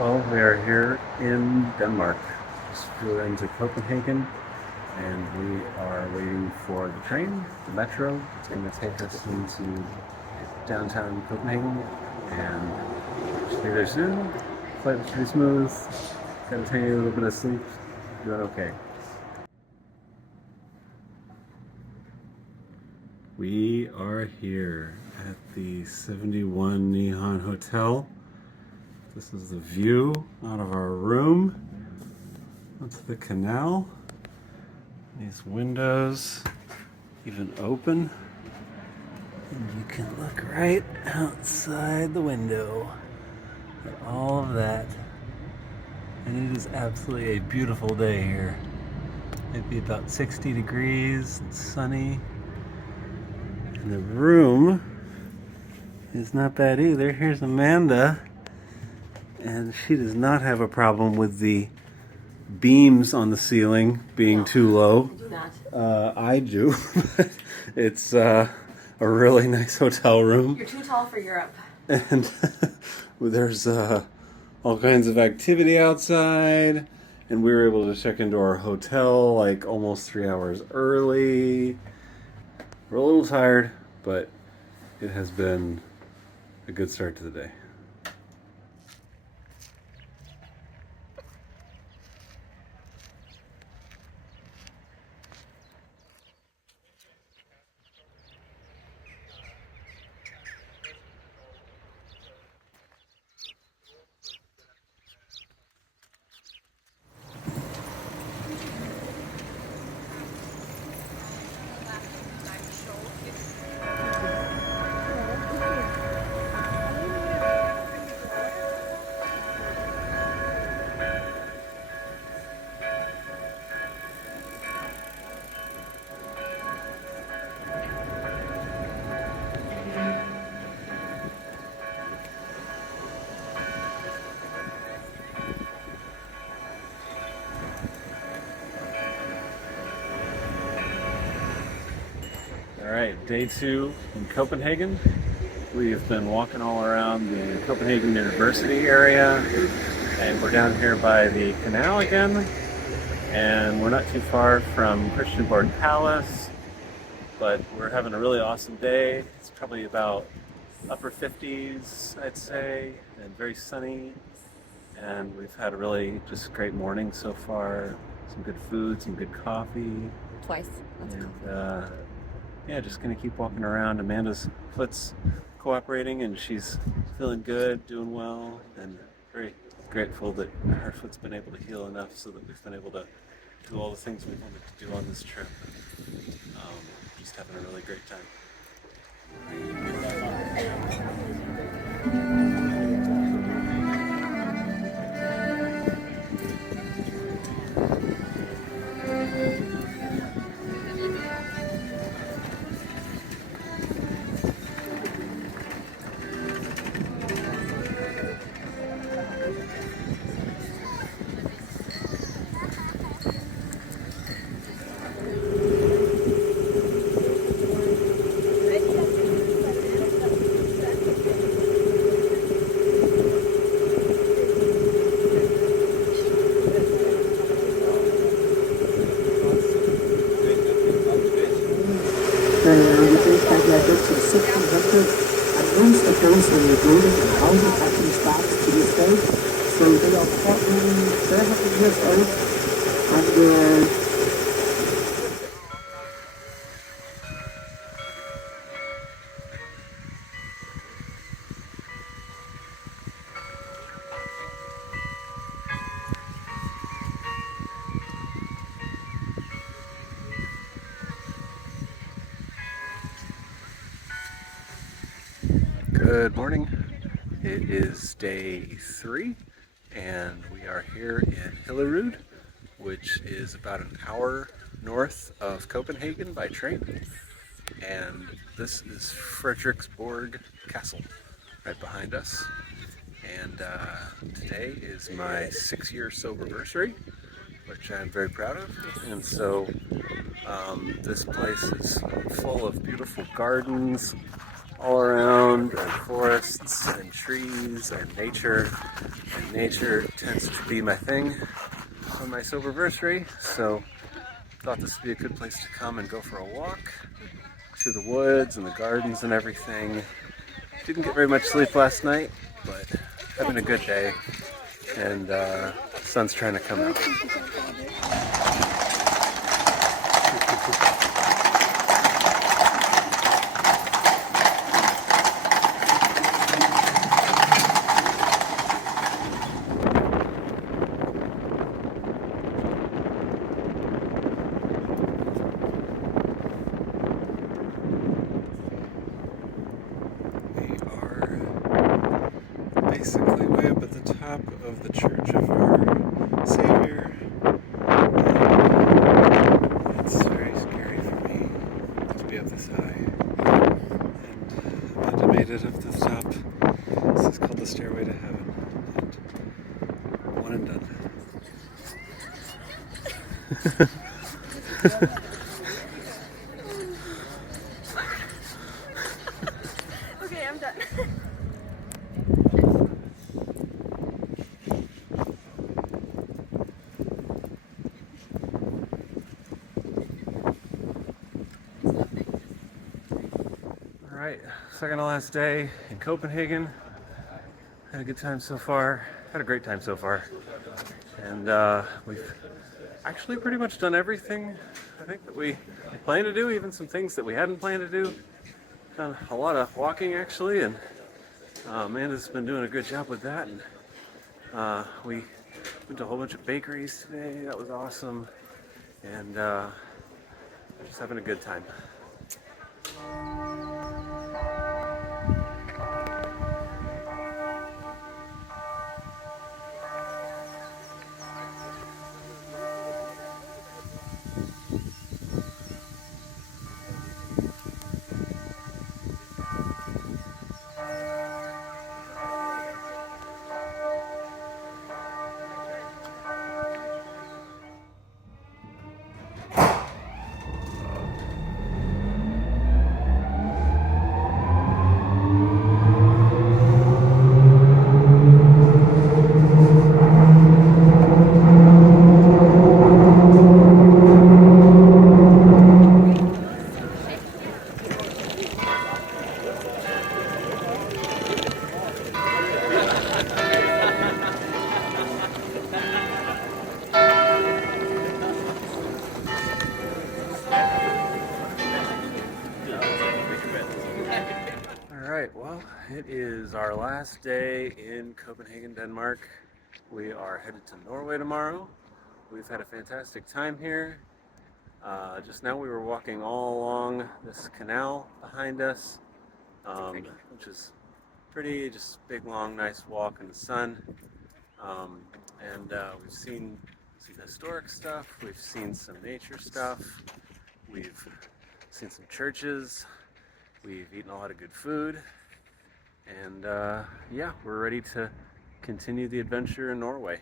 Well, we are here in Denmark. Just flew into Copenhagen and we are waiting for the train, the metro. It's going to take us into downtown Copenhagen and should be there soon. Flight was pretty smooth. Got a tiny little bit of sleep. Doing okay. We are here at the 71 Nyhavn Hotel. This is the view out of our room. That's the canal. These windows even open. And you can look right outside the window at all of that. And it is absolutely a beautiful day here. Maybe about 60 degrees, it's sunny. And the room is not bad either. Here's Amanda. And she does not have a problem with the beams on the ceiling being too low. I do not. I do. It's a really nice hotel room. You're too tall for Europe. And there's all kinds of activity outside. And we were able to check into our hotel like almost 3 hours early. We're a little tired, but it has been a good start to the day. Alright, day 2 in Copenhagen. We've been walking all around the Copenhagen University area, and we're down here by the Canal again, and we're not too far from Christiansborg Palace, but we're having a really awesome day. It's probably about upper 50s, I'd say, and very sunny, and we've had a really just great morning so far. Some good food, some good coffee. Twice. That's And yeah, just gonna keep walking around. Amanda's foot's cooperating and she's feeling good, doing well, and very grateful that her foot's been able to heal enough so that we've been able to do all the things we wanted to do on this trip. Just having a really great time. The dates that were built to 1600, and most of those were buildings and houses actually starts to this day. So they are probably 700 years old, and Good morning. It is day 3 and we are here in Hillerød, which is about an hour north of Copenhagen by train. And this is Frederiksborg Castle right behind us. And today is my 6-year sober-versary, which I'm very proud of. And so this place is full of beautiful gardens, all around, and forests and trees and nature. And nature tends to be my thing on my soberversary, so thought this would be a good place to come and go for a walk through the woods and the gardens and everything. Didn't get very much sleep last night, but having a good day, and the sun's trying to come out. Basically way up at the top of the Church of Our Savior. It's very scary for me to be up this high. And Amanda made it up to the top. This is called the Stairway to Heaven. And one and done. Okay, I'm done. Alright, second to last day in Copenhagen. Had a good time so far. Had a great time so far. And we've actually pretty much done everything I think that we planned to do, even some things that we hadn't planned to do. Done a lot of walking actually, and Amanda's been doing a good job with that. And we went to a whole bunch of bakeries today. That was awesome. And just having a good time. Well, it is our last day in Copenhagen, Denmark. We are headed to Norway tomorrow. We've had a fantastic time here. Just now we were walking all along this canal behind us, which is pretty, just big, long, nice walk in the sun. We've seen some historic stuff, we've seen some nature stuff, we've seen some churches, we've eaten a lot of good food, and yeah, we're ready to continue the adventure in Norway.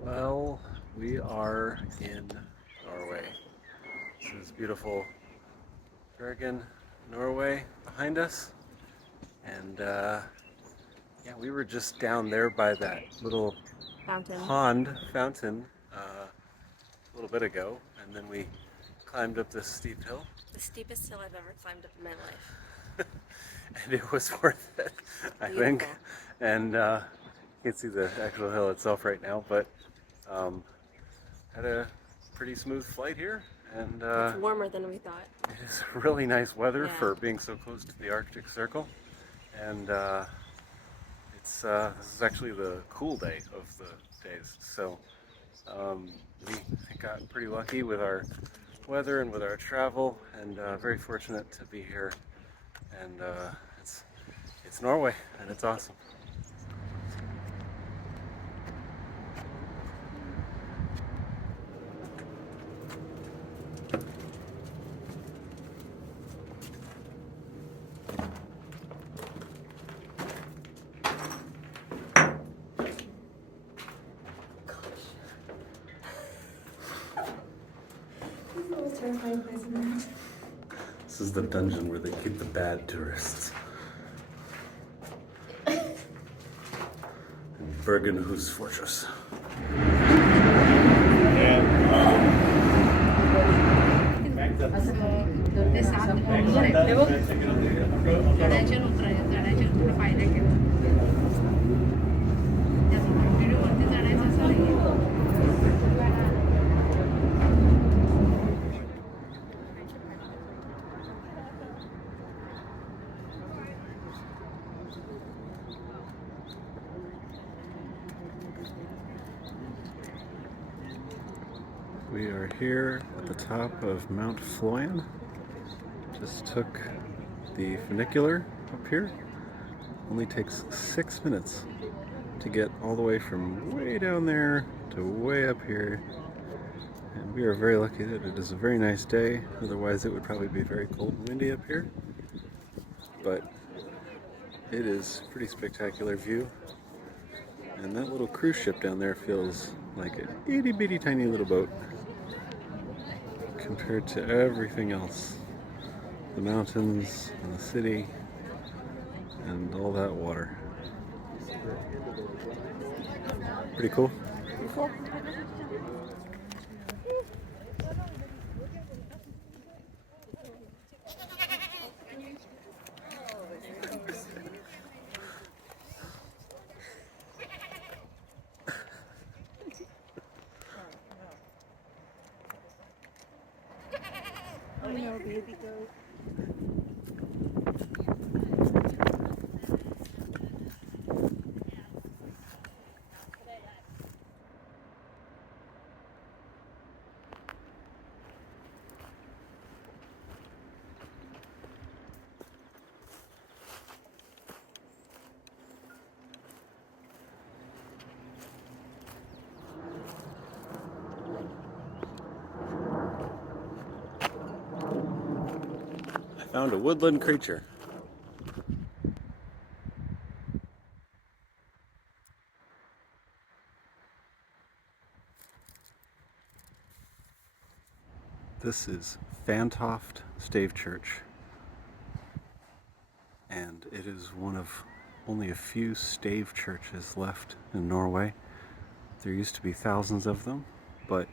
Well, we are in Norway. This is beautiful Bergen, Norway behind us. And yeah, we were just down there by that little fountain a little bit ago, and then we climbed up this steep hill. The steepest hill I've ever climbed up in my life. And it was worth it, I think. And you can't see the actual hill itself right now, but had a pretty smooth flight here, and It's warmer than we thought. it is really nice weather for being so close to the Arctic Circle, and this is actually the cool day of the days, so we got pretty lucky with our weather and with our travel, and very fortunate to be here, and it's Norway, and it's awesome. This is the dungeon where they keep the bad tourists. Bergenhus Fortress. We are here at the top of Mt Fløyen. Just took the funicular up here. Only takes 6 minutes to get all the way from way down there to way up here. And we are very lucky that it is a very nice day. Otherwise it would probably be very cold and windy up here. But it is a pretty spectacular view. And that little cruise ship down there feels like an itty bitty tiny little boat compared to everything else. The mountains and the city and all that water. Pretty cool. Oh no, baby goat. Found a woodland creature. This is Fantoft Stave Church, and it is one of only a few stave churches left in Norway. There used to be thousands of them, but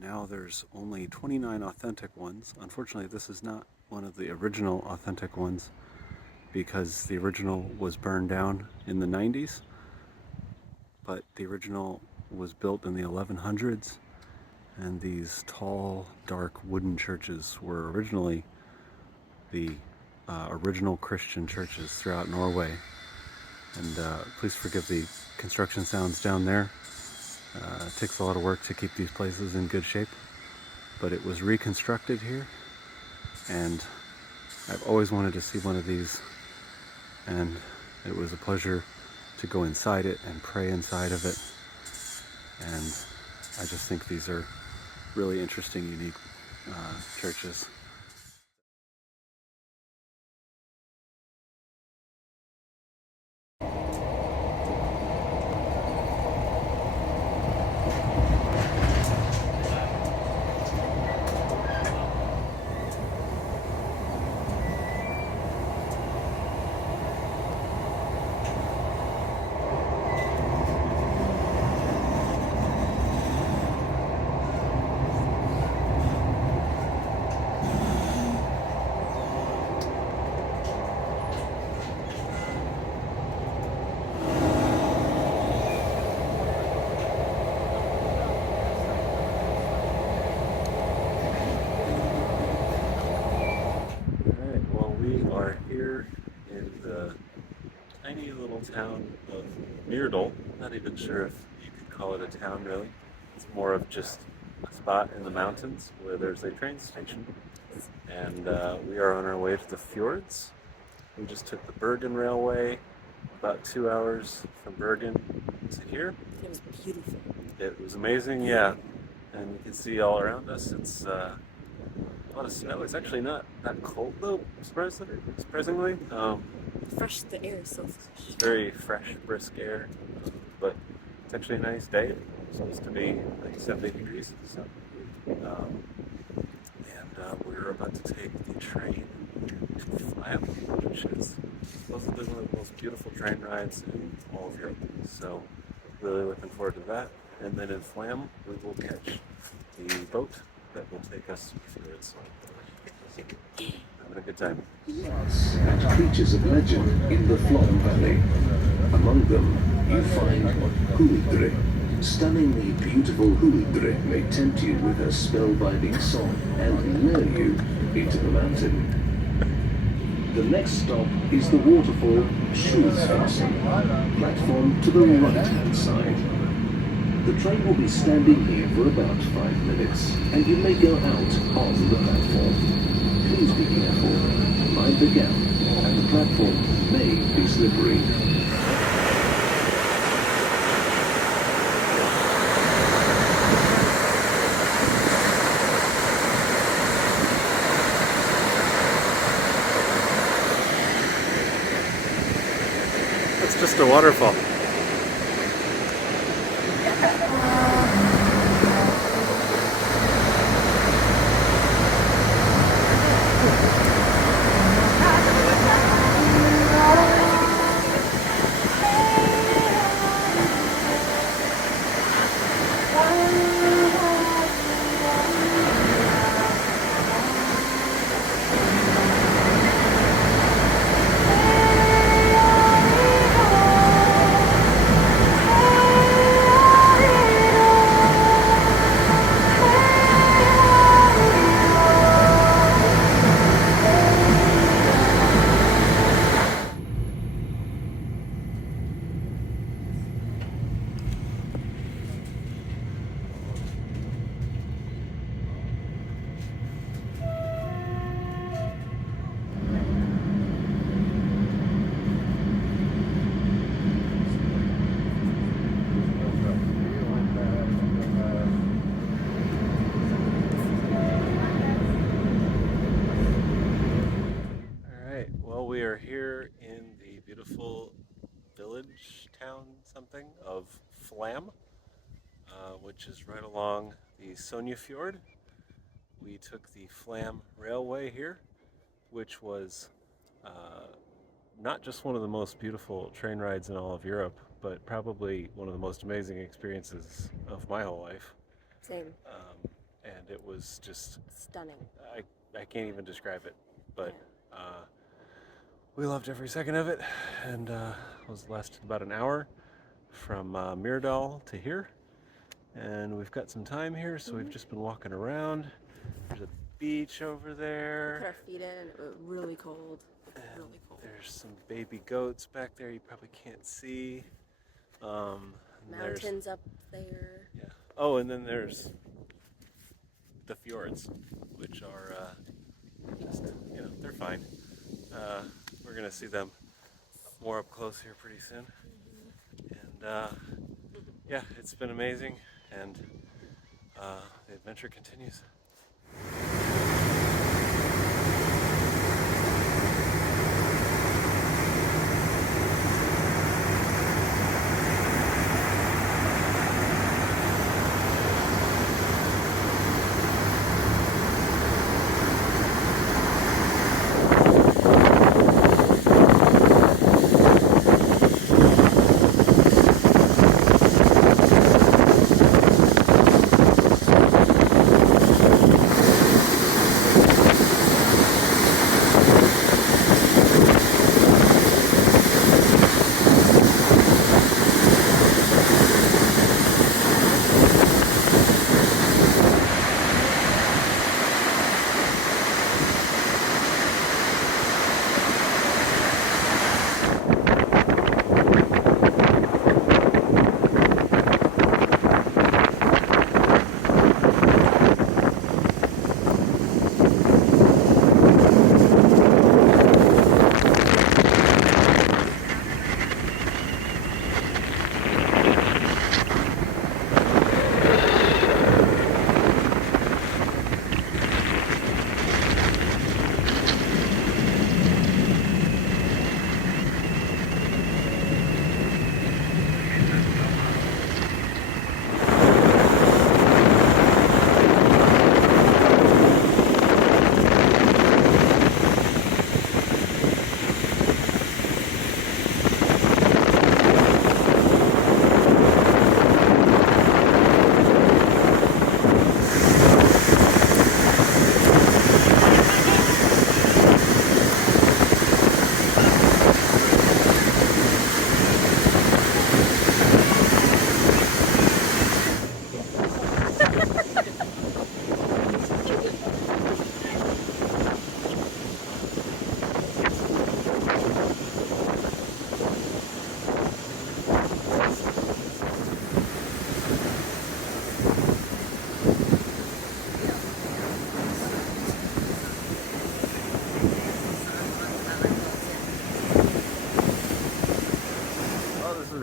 now there's only 29 authentic ones. Unfortunately, this is not one of the original authentic ones because the original was burned down in the 90s, but the original was built in the 1100s, and these tall, dark wooden churches were originally the original Christian churches throughout Norway. And please forgive the construction sounds down there. It takes a lot of work to keep these places in good shape, but it was reconstructed here, and I've always wanted to see one of these, and it was a pleasure to go inside it and pray inside of it. And I just think these are really interesting, unique churches. Here in the tiny little town of Myrdal. Not even sure if you could call it a town really. It's more of just a spot in the mountains where there's a train station. And we are on our way to the fjords. We just took the Bergen railway, about 2 hours from Bergen to here. It was beautiful. It was amazing, yeah. And you can see all around us, it's a lot of snow. It's actually not that cold though, surprisingly. Fresh, the air is so fresh. It's very fresh, brisk air, but it's actually a nice day. It's supposed to be like 70 degrees, so we're about to take the train to Fløyen, which is supposedly one of the most beautiful train rides in all of Europe. So really looking forward to that. And then in Fløyen, we will catch the boat that will take us to Fjords. Having a good time. And creatures of legend in the Flåm Valley. Among them, you find Huldre. Stunningly beautiful Huldre may tempt you with her spellbinding song and lure you into the mountain. The next stop is the waterfall Skjulsfossen, platform to the right-hand side. The train will be standing here for about 5 minutes, and you may go out on the platform. Please be careful, mind the gap, and the platform may be slippery. It's just a waterfall. Something of Flåm, which is right along the Sognefjord. We took the Flåm Railway here, which was not just one of the most beautiful train rides in all of Europe, but probably one of the most amazing experiences of my whole life. Same. And it was just Stunning. I can't even describe it, but we loved every second of it, and was lasted about an hour from Myrdal to here, and we've got some time here, so we've just been walking around. There's a beach over We put there. our feet in. It was really cold. And Really cold. there's some baby goats back there you probably can't see. And there's- Mountains up there. yeah. Oh, and then there's the fjords, which are just, they're fine. We're gonna see them more up close here pretty soon. And yeah, it's been amazing, and the adventure continues.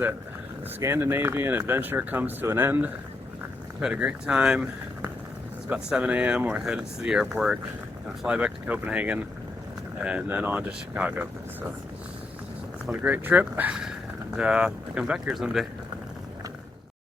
that Scandinavian Adventure comes to an end. We've had a great time. It's about 7 a.m. We're headed to the airport. Gonna fly back to Copenhagen and then on to Chicago. So it's been a great trip, and I'll come back here someday.